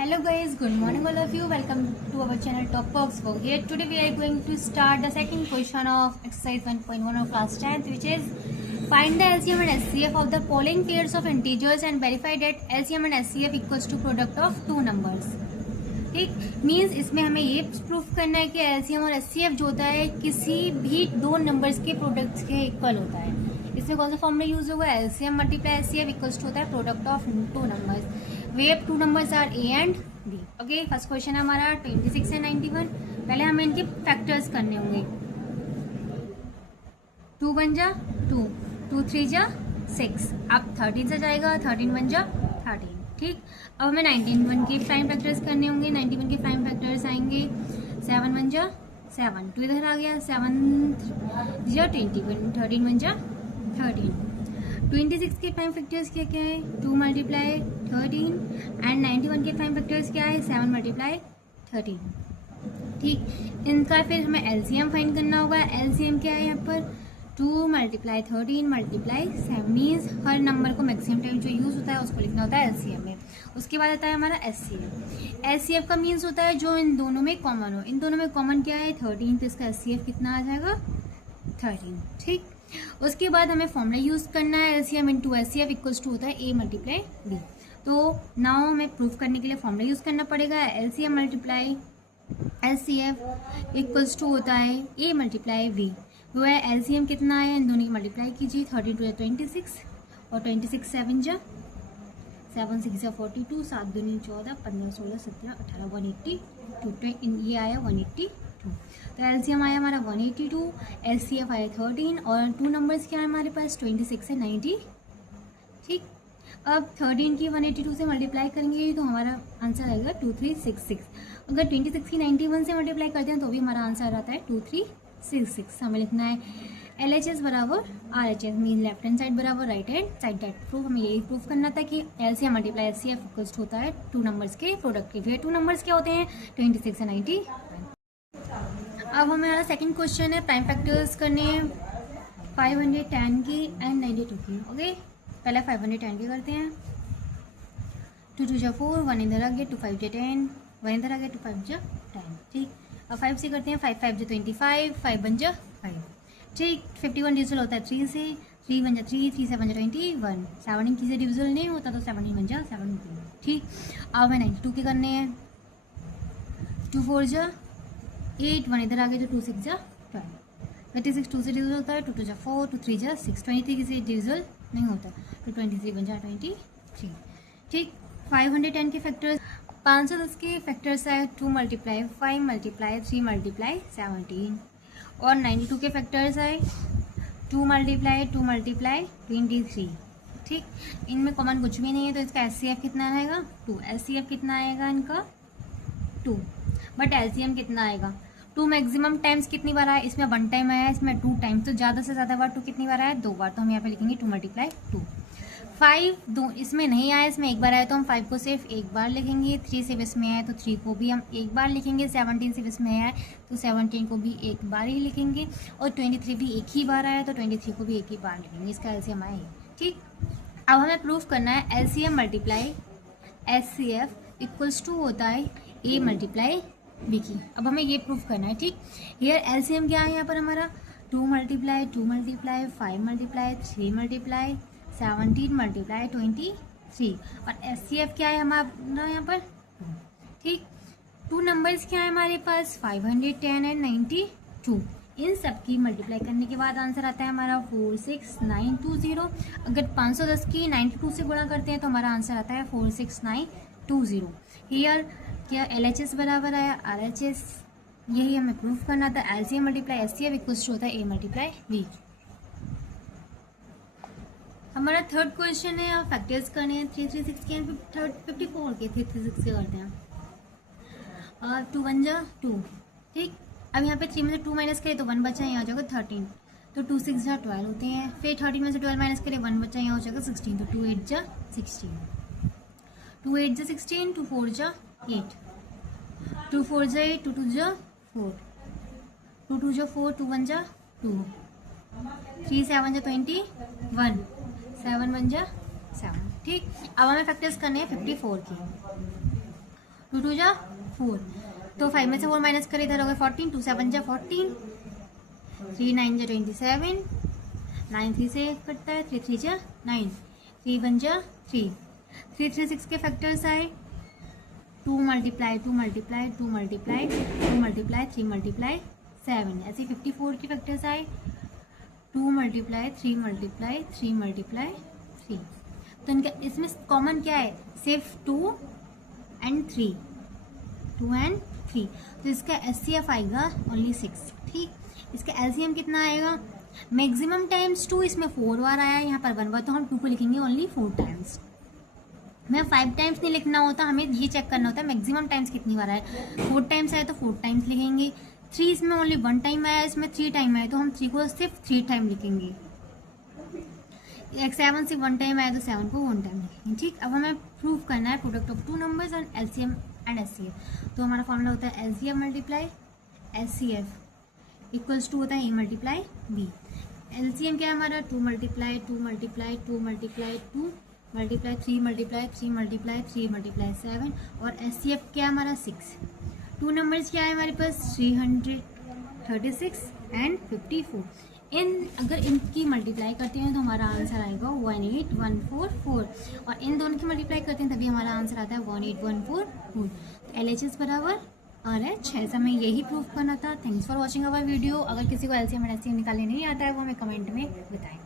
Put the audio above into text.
Hello guys, good morning all of you. Welcome to our channel Top Box Work. Here today we are going to start the second question of exercise 1.1 of class 10th, which is find the LCM and SCF of the following pairs of integers and verify that LCM and SCF equals to product of two numbers. ठीक means इसमें हमें ये proof करना है कि LCM और SCF जो होता है किसी भी दो नंबर्स के प्रोडक्ट्स के इक्वल होता है. इसमें कौन सा फॉर्मूला यूज होगा? LCM multiply SCF equals to होता है product of two numbers. Web two numbers are A and B. Okay, first question है हमारा 26 एंड 91. पहले हमें इनके फैक्टर्स करने होंगे. 2 1 जा 2, 2 3 जा 6. अब 13 से जाएगा, 13 1 जा 13. ठीक, अब हमें 91 के प्राइम फैक्टर्स करने होंगे. 91 के प्राइम फैक्टर्स आएंगे 7 1 जा 7, 2 इधर आ गया, 7 जा 21, 13 1 जा 13. 26 के प्राइम फैक्टर्स क्या क्या है? 2 मल्टीप्लाई 13 एंड 91 के प्राइम फैक्टर्स क्या है? 7 मल्टीप्लाई 13. ठीक, इनका फिर हमें LCM फाइंड करना होगा. LCM क्या है यहाँ पर? 2 मल्टीप्लाई 13 मल्टीप्लाई 7 मीन्स हर नंबर को मैक्सिमम टाइम जो यूज होता है उसको लिखना होता है LCM में. उसके बाद आता है हमारा SCF. SCF का मीन्स होता है जो इन दोनों में कॉमन हो. इन दोनों में कॉमन क्या है? 13. तो इसका SCF कितना आ जाएगा? 13. ठीक, उसके बाद हमें फॉर्मूला यूज करना है. LCM into SCF equals to होता है A मल्टीप्लाई B. तो नाउ हमें प्रूफ करने के लिए फॉर्मूला यूज करना पड़ेगा. LCM multiply SCF equals to होता है A मल्टीप्लाई B. वो है LCM कितना है? इन दोनों की मल्टीप्लाई कीजिए. 13 2 26 और 26 7 जा 7 6 जा 42, 7 2 14, 15 16 17 18 182. ये आया 182. तो LCM आया हमारा 182, SCF आया 13 और टू नंबर्स क्या है हमारे पास? 26 से 90. ठीक, अब 13 की 182 से मल्टीप्लाई करेंगे तो हमारा आंसर आएगा 2366. अगर 26 की 91 से मल्टीप्लाई करते हैं तो भी हमारा आंसर आता है 2366. हमें लिखना है LHS बराबर RHS mean left hand side बराबर right hand side. That proof हमें यही प्रूफ करना था कि LCM मल्टीप्लाई SCF इक्वल्स होता है टू नंबर्स के प्रोडक्ट के. फिर टू नंबर्स क्या होते हैं? 26 से 90. अब हमारा सेकंड क्वेश्चन है प्राइम फैक्टर्स करने हैं 510 की एंड 92 की. ओके, पहले 510 की करते हैं. 2 2 जा 4, 1 इधर आ गया, 2 5 जा 10, 1 इधर आ गया, 2 5 जा 10. ठीक, अब 5 से करते हैं. 5 5 जा 25, 5 1 जा 5. ठीक, 51 डिविजल होता है 3 से. 3 1 जा 3, 3 7 जा 21. 17 किसी डिविजल नहीं होता तो 17 1 जा 17. ठीक, अब हमें 92 के करने हैं. 2 4 जा 8, 1 इधर आ गया तो 2 6 जा 12. 36 2 से डिविजल होता है. 2 2 जा 4, 2 3 जा 6. 23 किसी डिविजल नहीं होता तो 23 बन जा 23. ठीक, 510 के फैक्टर्स 510 के फैक्टर्स आए 2 मल्टीप्लाई 5 मल्टीप्लाई 3 मल्टीप्लाई 17 और 92 के फैक्टर्स आए 2 मल्टीप्लाई 23. ठीक, इनमें कॉमन कुछ भी नहीं है तो इसका SCF कितना आएगा? 2. SCF कितना आएगा इनका? 2. बट LCM कितना आएगा? 2 मैक्सिमम टाइम्स कितनी बार आया? इसमें 1 टाइम आया, इसमें 2 टाइम्स. तो ज़्यादा से ज़्यादा बार 2 कितनी बार आया? 2 बार. तो हम यहाँ पे लिखेंगे 2 मल्टीप्लाई 2. 5 दो इसमें नहीं आया, इसमें एक बार आया तो हम 5 को सिर्फ एक बार लिखेंगे. 3 सिर्फ इसमें आया तो 3 को भी हम एक बार लिखेंगे. 17 सिर्फ इसमें आया तो 17 को भी एक बार ही लिखेंगे. और 23 भी एक ही बार आया तो 23 को भी एक ही बार लिखेंगे. इसका LCM आया. ठीक, अब हमें प्रूफ करना है LCM multiply SCF equals to होता है A मल्टीप्लाई B की. अब हमें ये प्रूफ करना है. ठीक, ये LCM क्या है यहाँ पर हमारा? 2 multiply 2 multiply 5 multiply 3 multiply 17 multiply 23. और SCF क्या है हमारा यहाँ पर? ठीक, टू नंबर्स क्या है हमारे पास? 510 एंड 92. इन सब की मल्टीप्लाई करने के बाद आंसर आता है हमारा 46920. अगर 510 की 92 से गुणा करते हैं तो हमारा आंसर आता है 46920. हियर क्या LHS बराबर आया RHS. यही हमें प्रूफ करना था. LCM multiply SCF equals to होता है A मल्टीप्लाई B. हमारा थर्ड क्वेश्चन है आप फैक्टर्स करने हैं 336 के 54 के 336 के करते हैं. 2 1 जा 2. ठीक, अब यहाँ पे 3 में से 2 माइनस करें तो 1 बचा, यहाँ हो जाएगा 13. तो 2 6 जा 12 होते हैं. फिर 13 में से 12 माइनस करें 1 बचा, यहाँ हो जाएगा 16. तो 2 8 जा 16. 2 8 जा 16, 2 4 जा 8, 2 4 जा 8, 2 2 जा 4, 2 2 जा 4, 2 1 जा 2, 3 7 जा 21, 7 1 जा 7. ठीक, अब हमें फैक्टर्स करने हैं 54 की. 2 2 जा 4, तो 5 में से 4 माइनस करें, इधर हो गए 14, 2 7 जा 14, 3 9 जा 27, 9 3 से कटता है, 3 3 जा 9, 3 1 जा 3, 3 3 6 के फैक्टर्स आए 2 multiply 2 multiply 2 multiply 2 multiply 3 multiply 7, ऐसे 54 के फैक्टर्स आए 2 मल्टीप्लाई 3 मल्टीप्लाई 3 मल्टीप्लाई 3। तो इनका इसमें कॉमन क्या है, सिर्फ 2 एंड 3, 2 एंड 3, तो इसका एचसीएफ आएगा ओनली 6। ठीक, इसका एलसीएम कितना आएगा, मैक्सिमम टाइम्स 2, इसमें 4 बार आया, यहाँ पर 1 बार, तो हम 2 को लिखेंगे ओनली 4 टाइम्स। हमें 5 टाइम्स नहीं लिखना होता, हमें ये चेक करना होता है मैक्सिमम टाइम्स कितनी बार आया। 4 टाइम्स आया तो 4 टाइम्स लिखेंगे, 3 इसमें ओनली 1 टाइम आया, इसमें 3 टाइम आया, तो हम 3 को सिर्फ 3 टाइम लिखेंगे। 7 से 1 टाइम आया तो 7 को 1 टाइम लिखेंगे। ठीक, अब हमें प्रूव करना है product of 2 numbers and LCM and HCF. तो हमारा फॉर्मूला होता है LCM multiply HCF equals to होता है ए मल्टीप्लाई बी। एलसीएम क्या है हमारा, 2 multiply 2 multiply 2 multiply 2 multiply 3 multiply 3 multiply 3 multiply 7, और एचसीएफ क्या है हमारा 6। 2 नंबर्स क्या है हमारे पास, 336 एंड 54। अगर इनकी मल्टीप्लाई करते हैं तो हमारा आंसर आएगा 18144, और इन दोनों की मल्टीप्लाई करते हैं तभी हमारा आंसर आता है 18144। तो LHS बराबर RH है। हमें यही प्रूफ करना था। Thanks for watching our video. अगर किसी को एलसीएम एंड एचसीएफ निकालने नहीं आता है वो हमें कमेंट में बताएं।